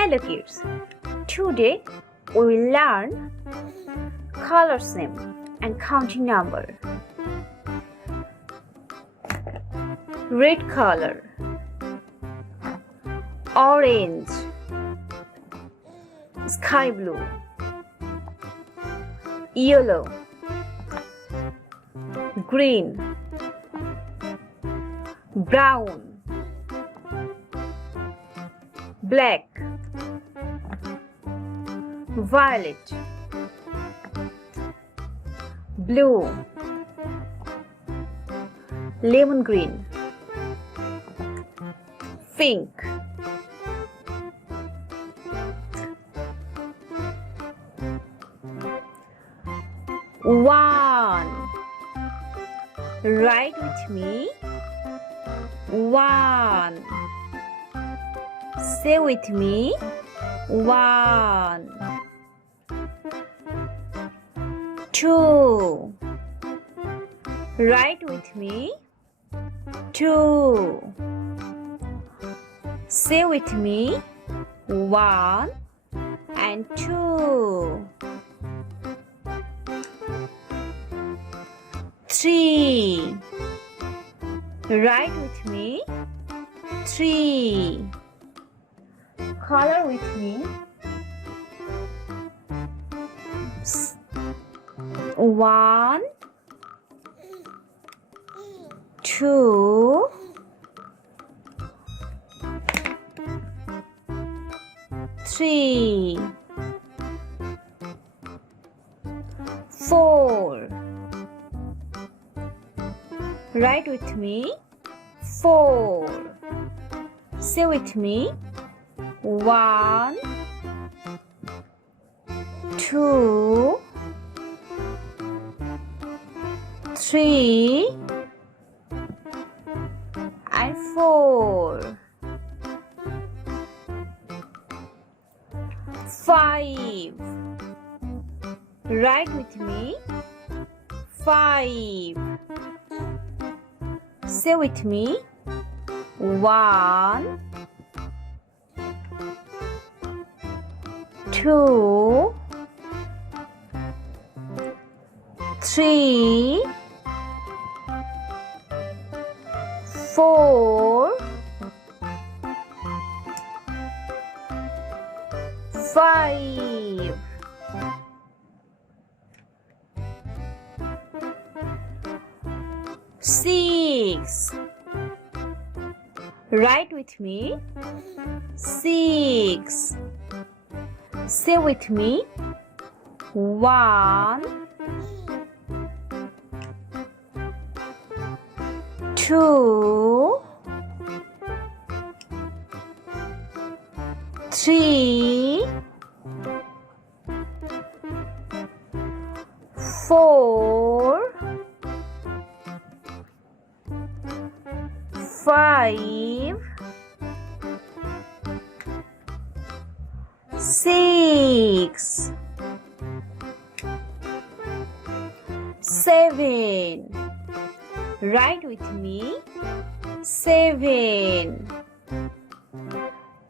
Hello kids, today we will learn colors name and counting number. Red color, orange, sky blue, yellow, green, brown, black, violet, blue, lemon green, pink, one. Write with me. One. Say with me. One. Two. Write with me. Two. Say with me. One and two. Three. Write with me. Three. Color with me. One, two, three, four. Write with me. Four. Say with me. One, two, three, and four. Five. Write with me. Five. Say with me. One, two, three, four, five. Six. Write with me. Six. Say with me. One, two, three, four, five, six, seven. Write with me. Seven.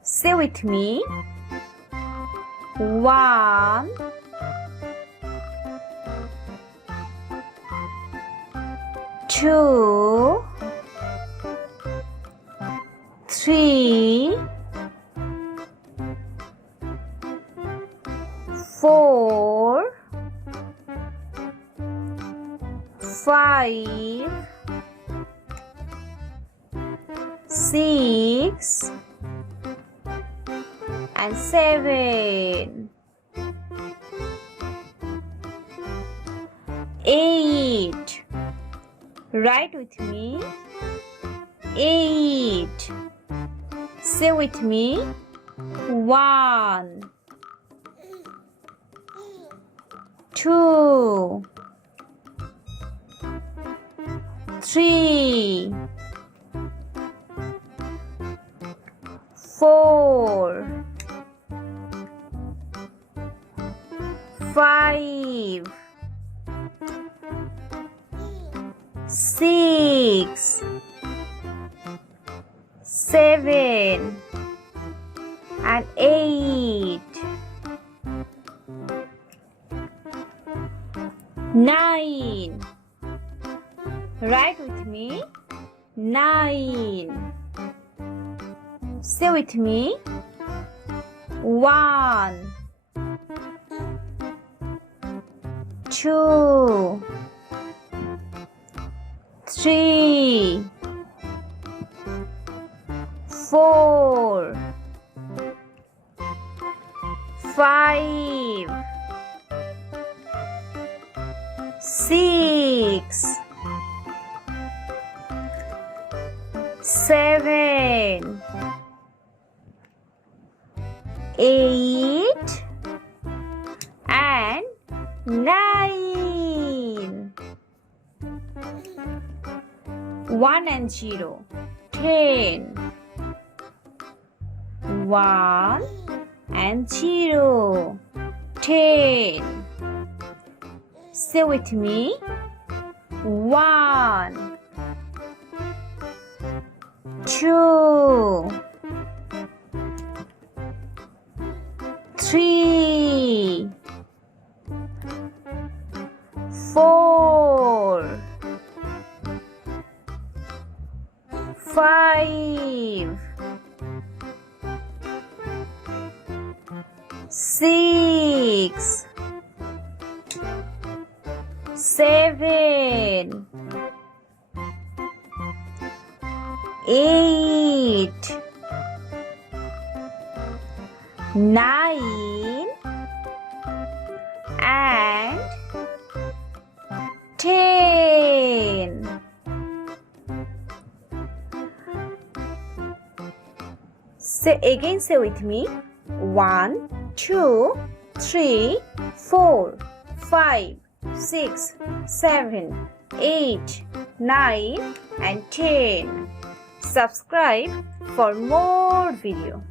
Say with me. One, two, three, four, five, six, and seven. Eight. Write with me. Eight. Say with me. One, two, three, four, five, six, 7 and 8, 9. Write with me. 9. Say with me. 1, 2, 3, 4, 5, 6, 7, 8 and 9. 1 and 0. 10. 1 and 0. 10. Say with me. 1, 2, 3, 4, 5, 6, 7, 8, 9 and 10. Say with me. 1, 2, 3, 4, 5, 6, 7, 8, 9 and 10. Subscribe for more video.